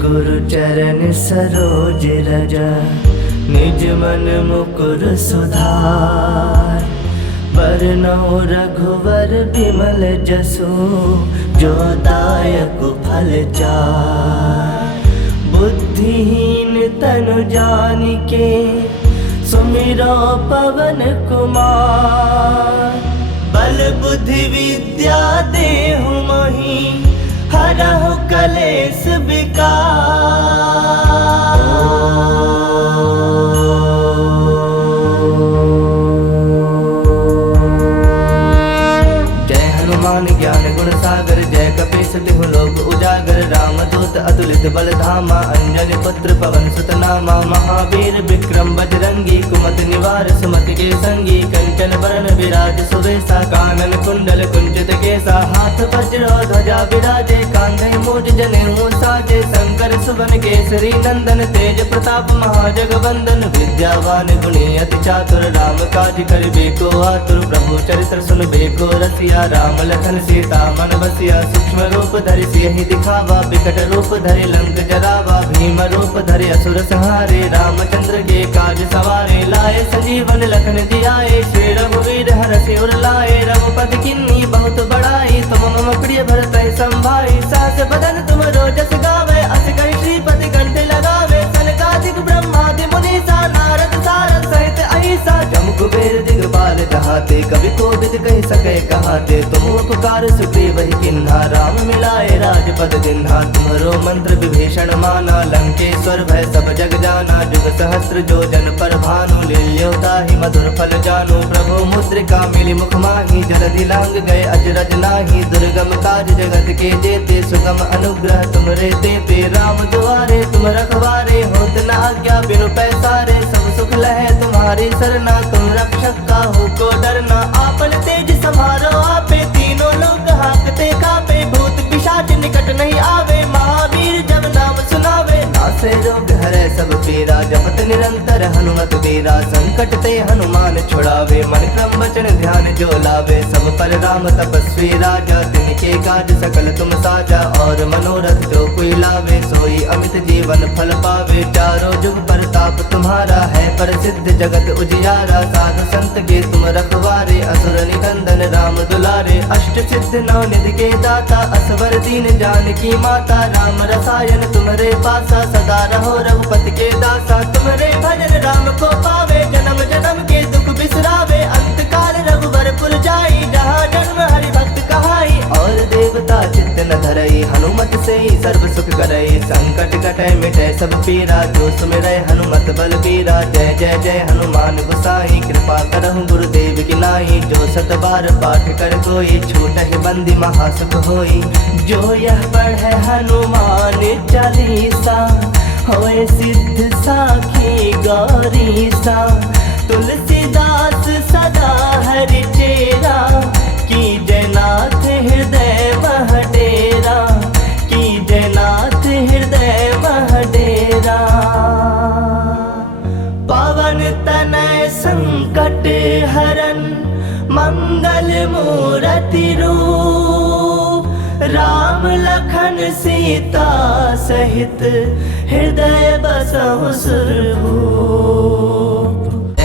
गुरु चरण सरोज रज, निज मन मुकुर सुधार। बरनउँ रघुवर बिमल जसु, जो दायक फल चार। बुद्धिहीन तनु जानिके, सुमिरो पवन कुमार। बल बुद्धि विद्या देहु मोहि, हरहु कलेश विकार। जय हनुमान ज्ञान गुण सागर, जय कपीस तिहु लोक उजागर। रामदूत अतुलित बल धामा, अंजनी पुत्र पवन सुत नामा। महावीर विक्रम बजरंगी, कुमति निवार सुमति के संगी। कंचन बरन विराज सुबेसा, कानन कुंडल कुंचित केसा। हाथ वज्र ध्वजा विराजे, कांधे मूज जनेऊ साजे। शंकर सुवन केसरी नंदन, तेज प्रताप महाजगवंदन। विद्यावान गुणी अति चातुर, राम काज करिबे को आतुर। प्रभु चरित्र सुनबे को रसिया, राम लखन सीता मन बसिया। सूक्ष्म रूप धरि सियहि दिखावा, विकट रूप धरि लंक जरावा। भीम रूप धरि असुर संहारे, रामचंद्र के काज सवारे। लाए संजीवन लखन जियाए, श्री रघुवीर हरषि उर लाए। रघुपति किन्नी बहुत बड़ाई, तुम मम प्रिय भरतहि संभाई। सहस बदन तुम रोजस गावे, अस कहि श्रीपति कंठ लगावे। सनकादिक ब्रह्मादि मुनीसा, नारद सारद सहित अहिसा। जम कुबेर दिगपाल जहाते, कवि कोविद कहि सकै कहाते। तुम उपकार सुग्रीव ही किन्हा, राम मिलाए राजपद दिन्हा। तुम्हरो मंत्र विभीषण माना, लंकेश्वर भय सब जग जाना। जुग सहस्त्र जो जन पर भानु, लील्यो ताहि मधुर फल जानु। प्रभु मुद्रिका मिली मुख माहि, जलधि लांग गए अजरज नाही। दुर्गम काज जगत के जेते, सुगम अनुग्रह तुमरे तेते। राम दुआरे तुम रखवारे, होत न आज्ञा बिनु पैसारे। सब सुख लहै तुम्हारी सरना, तुम रक्षक काहू को डरना। आपन तेज समारो आपे, तीनों लोग हाकते कापे। भूत पिशाच निकट नहीं आवे, महावीर जब नाम सुनावे। नासे रोग हरै सब पीरा, जपत निरंतर हनुमत बीरा। संकट ते हनुमान छुड़ावे, मन क्रम वचन ध्यान जो लावे। सब पर राम तपस्वी राजा, तिनके काज सकल तुम साजा। और मनोरथ जो कोई लावे, सोई अमित जीवन फल पावे। चारों जुग परताप तुम्हारा है, प्रसिद्ध जगत उजियारा। साधु संत के तुम रखवारे, असुर निकंदन राम दुलारे। अष्ट सिद्ध नौ निधि के दाता, असवर दीन जानकी माता। राम रसायन तुम्हारे पासा, सदा रहो रघुपति के दासा। तुम्हारे भजन राम को पावे, जन्म जन्म के दुख बिसरावे। अंत काल रघुवर पुर जाई, जहाँ जन्म हरि भक्त कहाई। और देवता चित्त न धरई, हनुमत से ही सर्व सुख करई। संकट कटै मिटै सब पीरा, जो सुमिरै हनुमत बल बीरा। जय जय जय हनुमान गोसाई, कृपा करहु गुरुदेव की नाई। जो सत बार पाठ कर कोई, छूटहि बंदी महासुख होई। जो यह पढ़ै हनुमान चालीसा, होए सिद्ध साखी गौरीसा। तुलसीदास सदा हरि चेरा, की जयनाथ हृदय मह डेरा। की जयनाथ हृदय मह डेरा। पवन तनय संकट हरन, मंगल मूरति रूप। राम लखन सीता सहित, हृदय बसहु सुरभूप।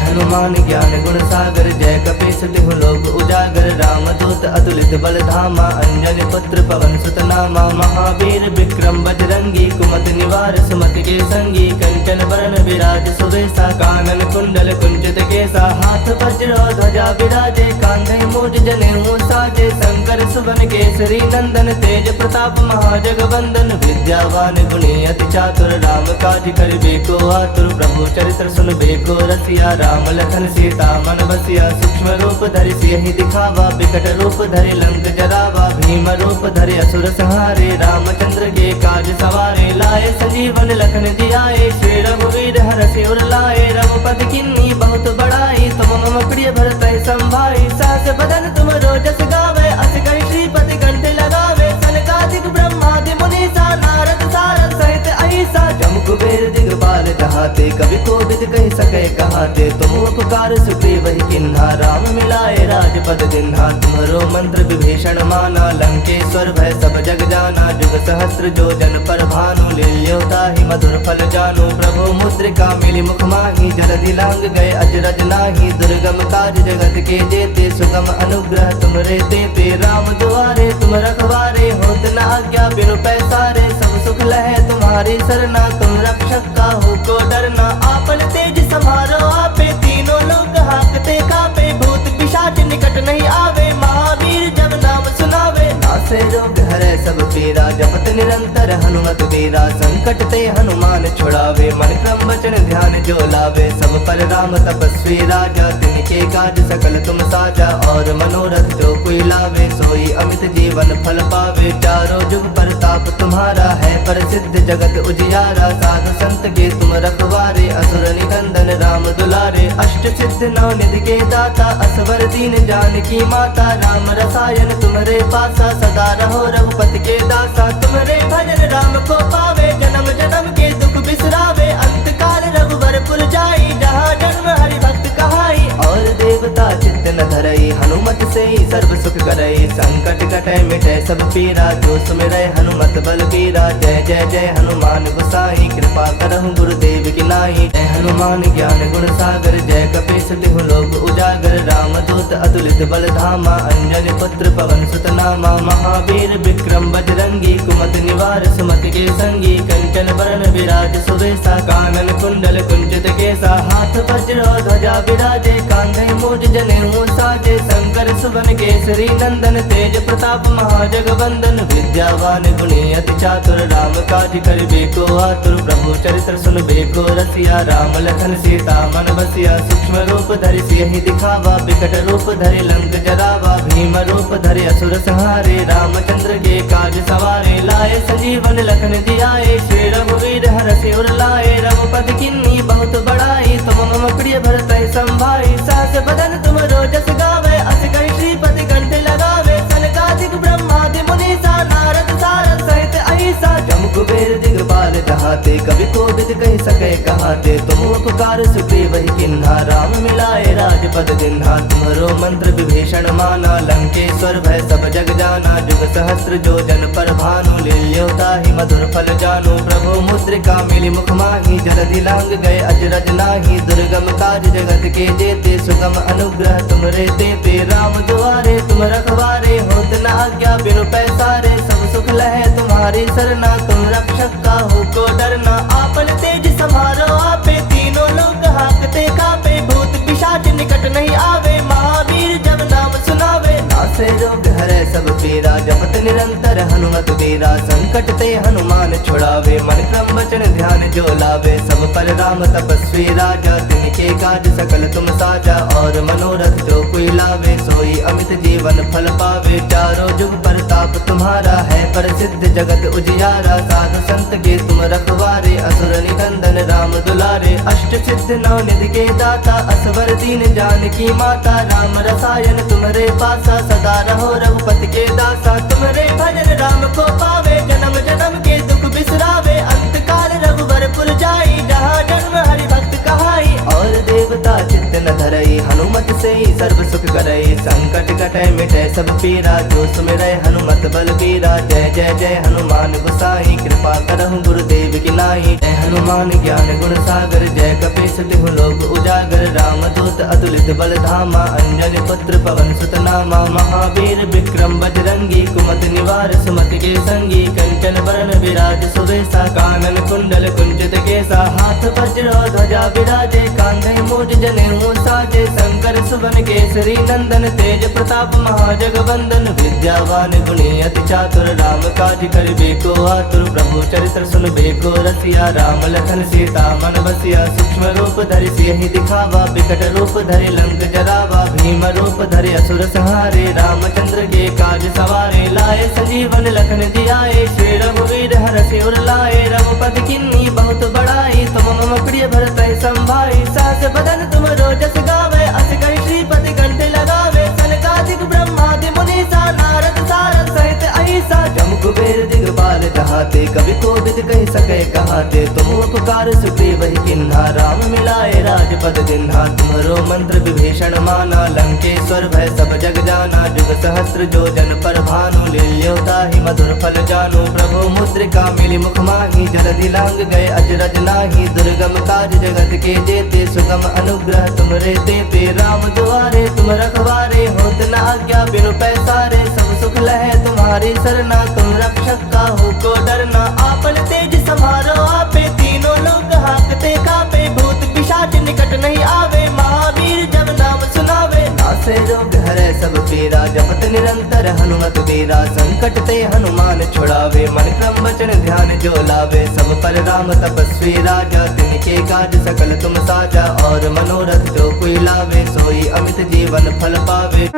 हनुमान ज्ञान गुण सागर, जय कपीस तिहु लोक उजागर। रामदूत अतुलित बल धामा, अंजनी पुत्र पवन सुत नामा। महावीर विक्रम बजरंगी, कुमति निवार सुमति के संगी। कंचन बरन विराज सुबेसा, कानन कुंडल कुंचित केसा। हाथ वज्र ध्वजा विराजे, कांधे मूज जनेऊ साजे। शंकर सुवन केसरी नंदन, तेज प्रताप महाजगवंदन। विद्यावान गुणी अति चातुर, राम काज करिबे को आतुर। प्रभु चरित्र सुनबे को रसिया, राम लखन सीता मन बसिया। सूक्ष्म रूप धरि सियहि दिखावा, विकट रूप धरि लंक जरावा। भीम रूप धरि असुर संहारे, रामचंद्र के काज सवारे। लाए संजीवन लखन जियाए, श्री रघुवीर हरषि उर लाए। रघुपति किन्नी बहुत बड़ाई, तुम मम प्रिय भरतहि संभाई। सहस बदन तुम रोजस गावे, अस कहि श्रीपति कंठ लगावे। सनकादिक ब्रह्मादि मुनीसा, नारद सारद सहित अहिसा। जम कुबेर दिगपाल जहाँ जहाते, कभी कोविद कह सके कहाते। तुम उपकार सुग्रीव ही किन्हा, राम मिलाए राजपद दिन्हा। तुम्हारो मंत्र विभीषण माना, लंकेश्वर भय सब जग जाना। जुग सहस्त्र जो जन पर भानु, लील्यो ताहि मधुर फल जानु। प्रभु मुद्रिका मिली मुख माही, जलधि लांग गए अजरज नाही। दुर्गम काज जगत के जेते, सुगम अनुग्रह तुमरे तेते। राम दुआरे तुम रखवारे, होत न आज्ञा बिनु पैसारे। सब सुख लहे तुम्हारी सरना, तुम रक्षक काहू को डरना। आपन तेज समारो आपे, तीनों लोग हाकते कापे। भूत पिशाच निकट नहीं आवे, महावीर जब नाम सुनावे। नासे रोग हरे सब पीरा, जपत निरंतर हनुमत बीरा। संकट ते हनुमान छुड़ावे, मन क्रम वचन ध्यान जो लावे। सब पर राम तपस्वी राजा, तिनके काज सकल तुम साजा। और मनोरथ जो कोई लावे, सोई अमित जीवन फल पावे। चारों जुग परताप तुम्हारा है, प्रसिद्ध जगत उजियारा। साधु संत के तुम रखवारे, असुर निकंदन राम दुलारे। अष्ट सिद्ध नौ निधि के दाता, असवर दीन जानकी माता। राम रसायन तुम्हारे पासा, सदा रहो रघुपति के दासा। तुम्हारे भजन राम को पावे, जन्म जन्म के दुख बिसरावे। अंत काल रघुवर पुर जाई, जहाँ जन्म हरि भक्त कहाई। और देवता चित्त न धरई, हनुमत से ही सर्व सुख करई। संकट कटे मिटे सब पीरा, जो सुमिरै हनुमत बल बीरा। जय जय जय हनुमान गोसाई, कृपा करहु गुरुदेव की नाई। जय हनुमान ज्ञान गुण सागर, जय कपीस तिहु लोक उजागर। राम दूत अतुलित बल धामा, अंजनी पुत्र पवन सुत नामा। महावीर विक्रम बजरंगी, कुमति निवार सुमति के संगी। कंचन बरन विराज सुबेसा, कानन कुंडल कुंचित केसा। हाथ वज्र ध्वजा विराजे, कांधे मूज जनेऊ साजे। शंकर सुवन केसरी नंदन, तेज प्रताप महाजगवंदन। विद्यावान गुणी अति चातुर, राम काज करिबे को आतुर। प्रभु चरित्र सुनबे को रसिया, राम लखन सीता मन बसिया। सूक्ष्म रूप धरि सियहि दिखावा, बिकट रूप धरि लंक जरावा। भीम रूप धरि असुर संहारे, रामचंद्र के काज सवारे। लाए संजीवन लखन जियाए, श्री रघुवीर हरषि उर लाए। रघुपति किन्नी बहुत बड़ाई, तुम मम प्रिय भरत संभाई। सहस बदन तुम रोजस गावे, अस कहि श्रीपति कंठ लगावे। सनकादिक ब्रह्मादि मुनीसा, नारद सारद सहित अहिसा। जम कुबेर दिगपाल जहाते, कभी कोविद कह सके कहाते। तुम उपकार सुग्रीव ही किन्हा, राम मिलाए राजपद दिन्हा। तुम्हारो मंत्र विभीषण माना, लंकेश्वर भय सब जग जाना। जुग सहस्त्र जो जन पर भानु, लील्यो ताहि मधुर फल जानु। प्रभु मुद्रिका मिली मुख माही, जलधि लांग गए अजरज नाही। दुर्गम काज जगत के जेते, सुगम अनुग्रह तुमरे तेते। राम दुआरे तुम रखवारे, होत न आज्ञा बिनु पैसारे। सब सुख लहे तुम्हारी सरना, तुम रक्षक काहू को डरना। आपन तेज समारो आपे, तीनों लोग हाकते कापे। भूत पिशाच निकट नहीं आवे, महावीर जब नाम सुनावे। नासे रोग हरे सब पीरा, जपत निरंतर हनुमत बीरा। संकट ते हनुमान छुड़ावे, मन क्रम वचन ध्यान जो लावे। सब पर राम तपस्वी राजा, तिनके काज सकल तुम साजा। और मनोरथ जो कोई लावे, सोई अमित जीवन फल पावे। चारों जुग परताप तुम्हारा है, प्रसिद्ध जगत उजियारा। साधु संत के तुम रखवारे, असुर निकंदन राम दुलारे। अष्ट सिद्ध नौ निधि के दाता, असवर दीन जानकी माता। राम रसायन तुम्हारे पासा, सदा रहो रघुपति के दासा। तुम्हारे भजन राम को पावे, जन्म जन्म के दुख बिसरावे। अंत काल रघुवर पुर जाई, जहाँ जन्म हरि भक्त कहाई। और देवता चित्त न धरई, हनुमत से ही सर्व सुख करई। संकट कटे मिटे सब पीरा, जो सुमिरै हनुमत बल बीरा। जय जय जय हनुमान गोसाई, कृपा करहु गुरुदेव की नाई। जय हनुमान ज्ञान गुण सागर, जय कपीस तिहु लोक उजागर। राम दूत अतुलित बल धामा, अंजनी पुत्र पवन सुत नामा। महावीर विक्रम बजरंगी, कुमति निवार सुमति के संगी। कंचन बरन विराज सुबेसा, कानन कुंडल कुंचित केसा। हाथ वज्र ध्वजा विराजे, कांधे मूज जनेऊ साजे। शंकर सुवन केसरी नंदन, तेज प्रताप महाजगवंदन। विद्यावान गुणी अति चातुर, राम काज करिबे को आतुर। प्रभु चरित्र सुनबे को रसिया, राम लखन सीता मन बसिया। सूक्ष्म रूप धरि सियहि दिखावा, बिकट रूप धरि लंक जरावा। भीम रूप धरि असुर संहारे, रामचंद्र के काज सवारे। लाए संजीवन लखन जियाए, श्री रघुवीर हरषि उर लाए। रघुपति किन्नी बहुत बड़ाई, तुम मम प्रिय भरत संभाई। सहस बदन तुम रोजस गावे, अस कहि श्रीपति कंठ लगावे। सनकादिक ब्रह्मादि मुनीसा, नारद सारद सहित अहिसा। जम कुबेर दिगपाल जहाँ जहाते, कभी कोविद कह सके कहाते। तुम उपकार सुग्रीव ही किन्हा, राम मिलाए राजपद दिन्हा। तुम्हारो मंत्र विभीषण माना, लंकेश्वर भय सब जग जाना। जुग सहस्त्र जो जन पर भानु, लील्योता ही मधुर फल जानु। प्रभु मुद्रिका मिली मुख माही, जलधि लांग गए अजरज नाही। दुर्गम काज जगत के जेते, सुगम अनुग्रह तुमरे तेते। राम दुआरे तुम रखवारे, होत न आज्ञा बिनु पैसारे। सब सुख लहे तुम्हारी सरना, तुम रक्षक काहू को डरना। आपन तेज समारो आपे, तीनों लोग हाकते कापे। भूत पिशाच निकट नहीं आवे, महावीर जब नाम सुनावे। नासे रोग हरै सब पीरा, जपत निरंतर हनुमत वीरा। संकट ते हनुमान छुड़ावे, मन क्रम वचन ध्यान जो लावे। सब पर राम तपस्वी राजा, तिनके काज सकल तुम साजा। और मनोरथ जो कोई लावे, सोई अमित जीवन फल पावे।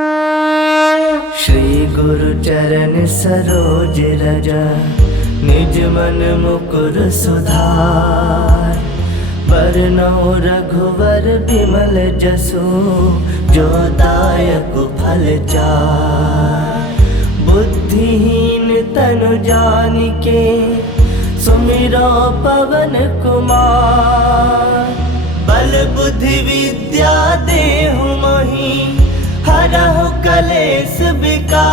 श्री गुरु चरण सरोज रज, निज मन मुकुर सुधार। बरनउँ रघुवर बिमल जसु, जो दायक फल चार। बुद्धिहीन तनु जानिके, सुमिरो पवन कुमार। बल बुद्धि विद्या देहु मोहि, हरहु कलेश विकार।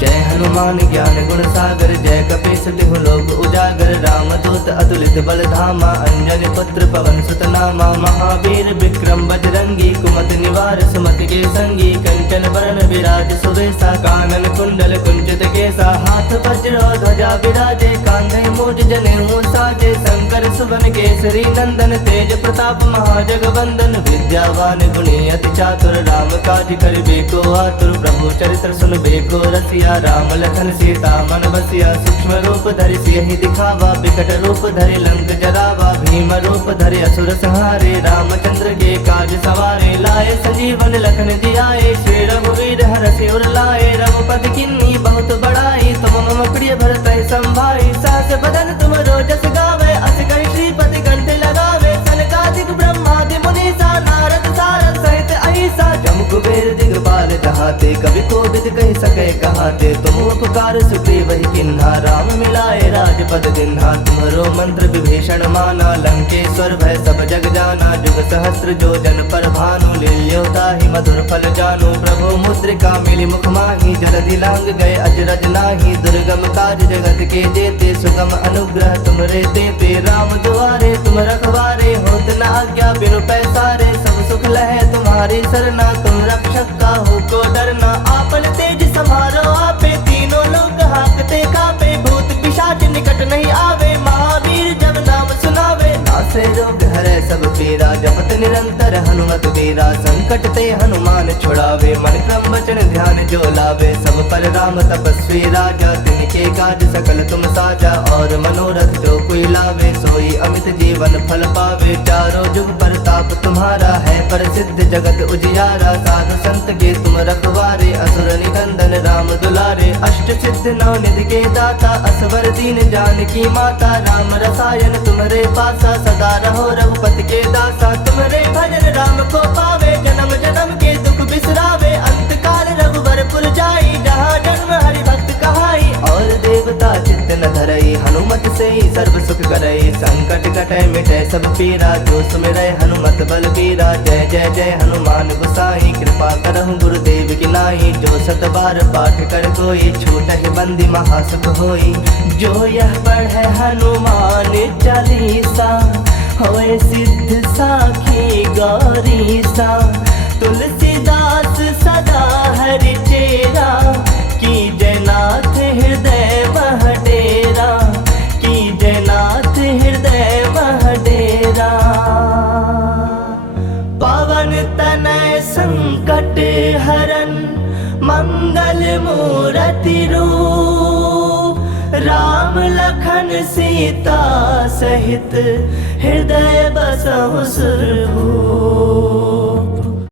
जय हनुमान ज्ञान गुण सागर, जय कपीस तिहु लोक उजागर। रामदूत अतुलित बल धामा, अंजनी पुत्र पवन सुत नामा। महावीर विक्रम बजरंगी, कुमति निवार सुमति के संगी। कंचन बरन विराज सुवेशा, कानन कुंडल कुंचित केसा। हाथ वज्र ध्वजा विराजे, कांधे मूज जनेऊ साजे। शंकर सुवन केसरी नंदन, तेज प्रताप महाजगवंदन। विद्यावान गुणी अति चातुर, राम काज करिबे को आतुर। प्रभु चरित्र सुनबे को रसिया, राम लखन सीता मन बसिया। सूक्ष्म रूप धरि सियहि दिखावा, विकट रूप धरि लंक जरावा। भीम रूप धरि असुर संहारे, रामचंद्र के काज सवारे। लाए संजीवन लखन जियाए, श्री रघुवीर हरषि उर लाए। रघुपति किन्नी बहुत बड़ाई, तुम मम प्रिय भरतहि संभाई। सहस बदन तुम रोजस गावे, अस कहि श्रीपति कंठ लगावे। सनकादिक ब्रह्मादि मुनीसा, नारद सारद सहित अहिसा। जम कुबेर दिगपाल जहाते, कभी कोविद कह सके कहाते। तुम उपकार सुग्रीव ही किन्हा, राम मिलाए राजपद दिन्हा। तुम्हारो मंत्र विभीषण माना, लंकेश्वर भय सब जग जाना। जुग सहस्त्र जो जन पर भानु, लील्योता ही मधुर फल जानु। प्रभु मुद्रिका मिली मुख माही, जलधि लांग गए अजरज नाही। दुर्गम काज जगत के जेते, सुगम अनुग्रह तुमरे तेते। राम दुआरे तुम रखवारे, होत न आज्ञा बिनु पैसारे। सब सुख लहे तुम्हारी सरना, तुम रक्षक काहू को डरना। आपन तेज समारो आपे, तीनों लोग हाकते कापे। भूत पिशाच निकट नहीं आवे, महावीर जब नाम सुनावे। नासे रोग हरै सब पीरा, जपत निरंतर हनुमत वीरा। संकट ते हनुमान छुड़ावे, मन क्रम वचन ध्यान जो लावे। सब पर राम तपस्वी राजा, तिनके काज सकल तुम साजा। और मनोरथ जो कोई लावे, सोई अमित जीवन फल पावे। चारों जुग परताप तुम्हारा है, प्रसिद्ध जगत उजियारा। साधु संत के तुम रखवारे, असुर निकंदन राम दुलारे। अष्ट सिद्ध नौ निधि के दाता, असवर दीन जानकी माता। राम रसायन तुम्हारे पासा, सदा रहो रघुपति के दासा। तुम्हारे भजन राम को पावे, जन्म जन्म के दुख बिसरावे। अंत काल रघुवर पुर जाई, जहाँ जन्म हरि भक्त कहाई। और देवता चित्त न धरई, हनुमत से ही सर्व सुख करई। संकट कटै मिटै सब पीरा, जो सुमिरै हनुमत बल बीरा। जय जय जय हनुमान गोसाई, कृपा करहु गुरुदेव की नाई। जो सत बार पाठ कर कोई, छूटहि बंदी महासुख होई। जो यह पढ़ै हनुमान चालीसा, होए सिद्ध साखी गौरीसा। तुलसीदास सदा हरि चेरा, कीजय नाथ हृदय मह डेरा। कीजय नाथ हृदय मह डेरा। पवन तनय संकट हरन, मंगल मूरति रूप। राम लखन सीता सहित, हृदय बसहु सुरभूप।